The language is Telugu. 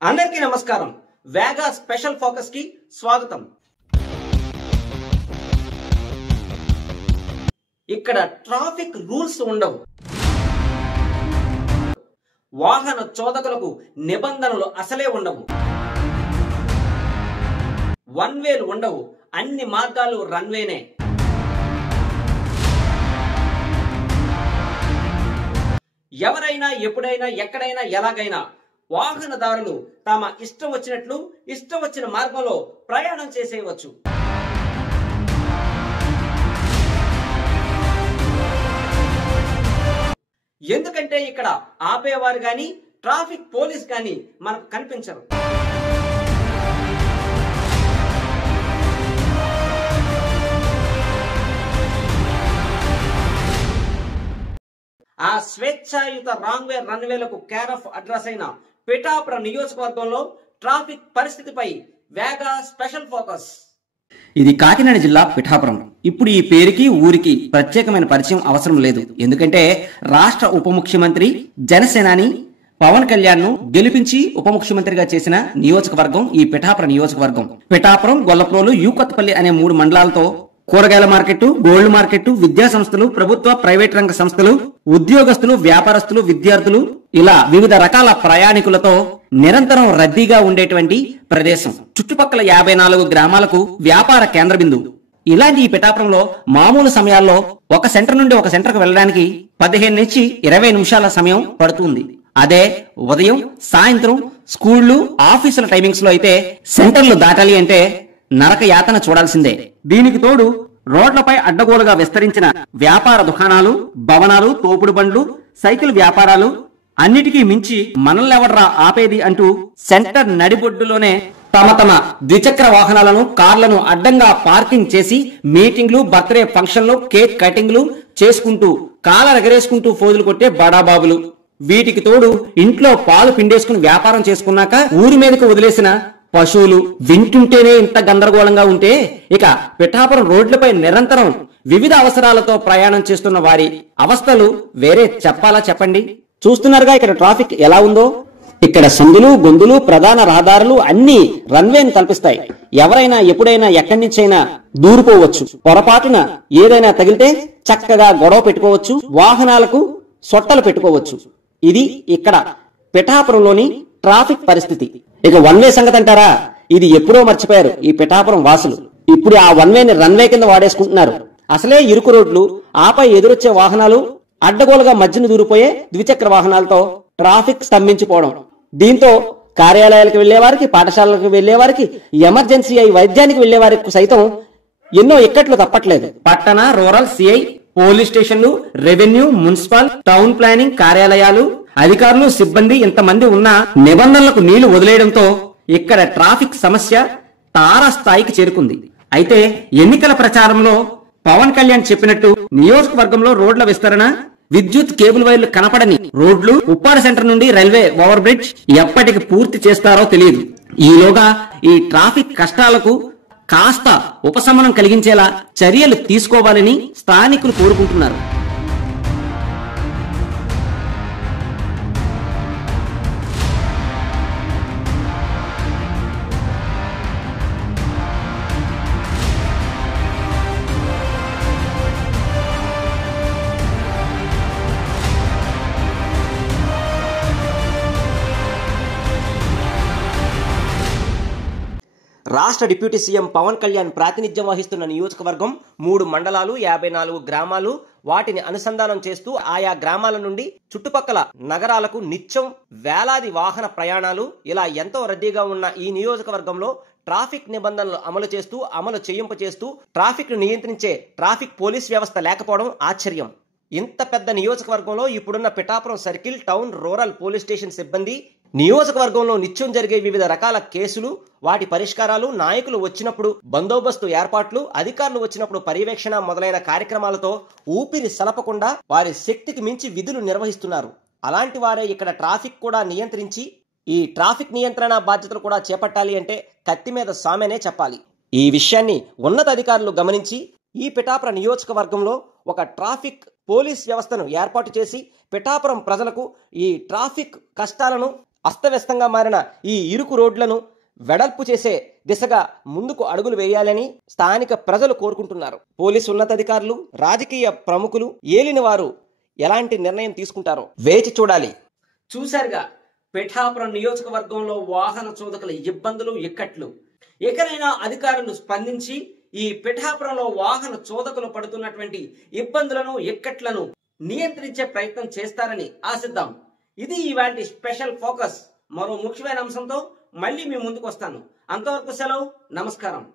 అందరికీ నమస్కారం. వేగా స్పెషల్ ఫోకస్ కి స్వాగతం. ఇక్కడ ట్రాఫిక్ రూల్స్ ఉండవు. వాహన చోదకులకు నిబంధనలు అసలే ఉండవు. వన్ వేలు ఉండవు. అన్ని మార్గాలు రన్వేనే. ఎవరైనా ఎప్పుడైనా ఎక్కడైనా ఎలాగైనా వాహనదారులు తమ ఇష్టం వచ్చినట్లు ఇష్టం వచ్చిన మార్గంలో ప్రయాణం చేసేయవచ్చు. ఎందుకంటే ఇక్కడ ఆపేవారు గాని ట్రాఫిక్ పోలీస్ గాని మనకు కనిపించరు. ఆ స్వేచ్ఛాయుత రాంగ్వే రన్వేలకు కేర్ ఆఫ్ అడ్రస్ అయిన పిఠాపురం నియోజకవర్గంలో ట్రాఫిక్ పరిస్థితిపై వేగా స్పెషల్ ఫోకస్. ఇది కాకినాడ జిల్లా పిఠాపురం. ఇప్పుడు ఈ పేరుకి ఊరికి ప్రత్యేకమైన పరిచయం అవసరం లేదు. ఎందుకంటే రాష్ట్ర ఉప ముఖ్యమంత్రి జనసేనాని పవన్ కళ్యాణ్ ను గెలిపించి ఉప ముఖ్యమంత్రిగా చేసిన నియోజకవర్గం ఈ పిఠాపురం నియోజకవర్గం. పిఠాపురం, గొల్లప్రోలు, యూకొత్తపల్లి అనే 3 మండలాలతో కూరగాయల మార్కెట్, గోల్డ్ మార్కెట్, విద్యా సంస్థలు, ప్రభుత్వ ప్రైవేట్ రంగ సంస్థలు, ఉద్యోగస్తులు, వ్యాపారస్తులు, విద్యార్థులు ఇలా వివిధ రకాల ప్రయాణికులతో నిరంతరం రద్దీగా ఉండేటువంటి ప్రదేశం. చుట్టుపక్కల 54 గ్రామాలకు వ్యాపార కేంద్ర బిందువు. ఇలాంటి ఈ పిఠాపురంలో మామూలు సమయాల్లో ఒక సెంటర్ నుండి ఒక సెంటర్కు వెళ్ళడానికి 15 నుంచి 20 నిమిషాల సమయం పడుతుంది. అదే ఉదయం, సాయంత్రం స్కూళ్లు, ఆఫీసుల టైమింగ్స్ లో అయితే సెంటర్లు దాటాలి అంటే నరక యాతన చూడాల్సిందే. దీనికి తోడు రోడ్లపై అడ్డగోలుగా విస్తరించిన వ్యాపార దుకాణాలు, భవనాలు, తోపుడు బండ్లు, సైకిల్ వ్యాపారాలు, అన్నిటికీ మించి మనల్నెవర్రా ఆపేది అంటూ సెంటర్ నడిబొడ్డులోనే తమ ద్విచక్ర వాహనాలను, కార్లను అడ్డంగా పార్కింగ్ చేసి మీటింగ్లు, బర్త్డే ఫంక్షన్లు, కేక్ కటింగ్లు చేసుకుంటూ కాలరెగరేసుకుంటూ ఫోజులు కొట్టే బడాబాబులు. వీటికి తోడు ఇంట్లో పాలు పిండేసుకుని వ్యాపారం చేసుకున్నాక ఊరి మీదకు వదిలేసిన పశువులు. వింటుంటేనే ఇంత గందరగోళంగా ఉంటే ఇక పిఠాపురం రోడ్లపై నిరంతరం వివిధ అవసరాలతో ప్రయాణం చేస్తున్న వారి అవస్థలు వేరే చెప్పాలా చెప్పండి. చూస్తున్నారుగా ఇక్కడ ట్రాఫిక్ ఎలా ఉందో. ఇక్కడ సందులు, గొంతులు, ప్రధాన రహదారులు అన్ని రన్వేని కల్పిస్తాయి. ఎవరైనా ఎప్పుడైనా ఎక్కడి నుంచైనా దూరిపోవచ్చు. పొరపాటున ఏదైనా తగిలితే చక్కగా గొడవ పెట్టుకోవచ్చు. వాహనాలకు సొట్టలు పెట్టుకోవచ్చు. ఇది ఇక్కడ పిఠాపురంలోని ట్రాఫిక్ పరిస్థితి. ఇక వన్ వే సంగతి అంటారా, ఇది ఎప్పుడో మర్చిపోయారు ఈ పిఠాపురం వాసులు. ఇప్పుడు ఆ వన్ వేని రన్వే కింద వాడేసుకుంటున్నారు. అసలే ఇరుకు రోడ్లు, ఆపై ఎదురొచ్చే వాహనాలు, అడ్డగోలుగా మధ్యన దూరిపోయే ద్విచక్ర వాహనాలతో ట్రాఫిక్ స్తంభించిపోవడం. దీంతో కార్యాలయాలకు వెళ్లే వారికి, పాఠశాలలకు వెళ్లే వారికి, ఎమర్జెన్సీ అయి వైద్యానికి వెళ్లే వారికి సైతం ఎన్నో ఇక్కట్లు తప్పట్లేదు. పట్టణ, రూరల్, సిఐ, పోలీస్ స్టేషన్లు, రెవెన్యూ, మున్సిపల్, టౌన్ ప్లానింగ్ కార్యాలయాలు, అధికారులు, సిబ్బంది ఇంతమంది ఉన్న నిబంధనలకు నీళ్లు వదిలేయడంతో ఇక్కడ ట్రాఫిక్ సమస్య తారాస్థాయికి చేరుకుంది. అయితే ఎన్నికల ప్రచారంలో పవన్ కళ్యాణ్ చెప్పినట్టు నియోజకవర్గంలో రోడ్ల విస్తరణ, విద్యుత్ కేబుల్ వైర్లు కనపడని రోడ్లు, ఉప్పాడ సెంటర్ నుండి రైల్వే ఓవర్ బ్రిడ్జ్ ఎప్పటికి పూర్తి చేస్తారో తెలియదు. ఈలోగా ఈ ట్రాఫిక్ కష్టాలకు కాస్త ఉపశమనం కలిగించేలా చర్యలు తీసుకోవాలని స్థానికులు కోరుకుంటున్నారు. రాష్ట్ర డిప్యూటీ సీఎం పవన్ కళ్యాణ్ ప్రాతినిధ్యం వహిస్తున్న నియోజకవర్గం 3 మండలాలు, 54 గ్రామాలు, వాటిని అనుసంధానం చేస్తూ ఆయా గ్రామాల నుండి చుట్టుపక్కల నగరాలకు నిత్యం వేలాది వాహన ప్రయాణాలు. ఇలా ఎంతో రద్దీగా ఉన్న ఈ నియోజకవర్గంలో ట్రాఫిక్ నిబంధనలు అమలు చేయింపచేస్తూ ట్రాఫిక్ ను నియంత్రించే ట్రాఫిక్ పోలీస్ వ్యవస్థ లేకపోవడం ఆశ్చర్యం. ఇంత పెద్ద నియోజకవర్గంలో ఇప్పుడున్న Pithapuram circle, town, rural police station సిబ్బంది, నియోజకవర్గంలో నిత్యం జరిగే వివిధ రకాల కేసులు, వాటి పరిష్కారాలు, నాయకులు వచ్చినప్పుడు బందోబస్తు ఏర్పాట్లు, అధికారులు వచ్చినప్పుడు పర్యవేక్షణ మొదలైన కార్యక్రమాలతో ఊపిరి సలపకుండా వారి శక్తికి మించి విధులు నిర్వహిస్తున్నారు. అలాంటి వారే ఇక్కడ ట్రాఫిక్ కూడా నియంత్రించి ఈ ట్రాఫిక్ నియంత్రణ బాధ్యతలు కూడా చేపట్టాలి అంటే కత్తి మీద సామెనే చెప్పాలి. ఈ విషయాన్ని ఉన్నతాధికారులు గమనించి ఈ పిఠాపురం నియోజకవర్గంలో ఒక ట్రాఫిక్ పోలీస్ వ్యవస్థను ఏర్పాటు చేసి పిఠాపురం ప్రజలకు ఈ ట్రాఫిక్ కష్టాలను అస్తవ్యస్తంగా మారిన ఈ ఇరుకు రోడ్లను వెడల్పు చేసే దిశగా ముందుకు అడుగులు వేయాలని స్థానిక ప్రజలు కోరుకుంటున్నారు. పోలీసు ఉన్నతాధికారులు, రాజకీయ ప్రముఖులు, ఏలిన వారు ఎలాంటి నిర్ణయం తీసుకుంటారో వేచి చూడాలి. చూశారుగా పిఠాపురం నియోజకవర్గంలో వాహన చోదకుల ఇబ్బందులు, ఇక్కట్లు. ఎక్కడైనా అధికారులు స్పందించి ఈ పిఠాపురంలో వాహన చోదకులు పడుతున్నటువంటి ఇబ్బందులను, ఇక్కట్లను నియంత్రించే ప్రయత్నం చేస్తారని ఆశిద్దాం. ఇది ఇవాల్టి స్పెషల్ ఫోకస్. మరో ముఖ్యమైన అంశంతో మళ్ళీ మీ ముందుకు వస్తాను. అంతవరకు సెలవు. నమస్కారం.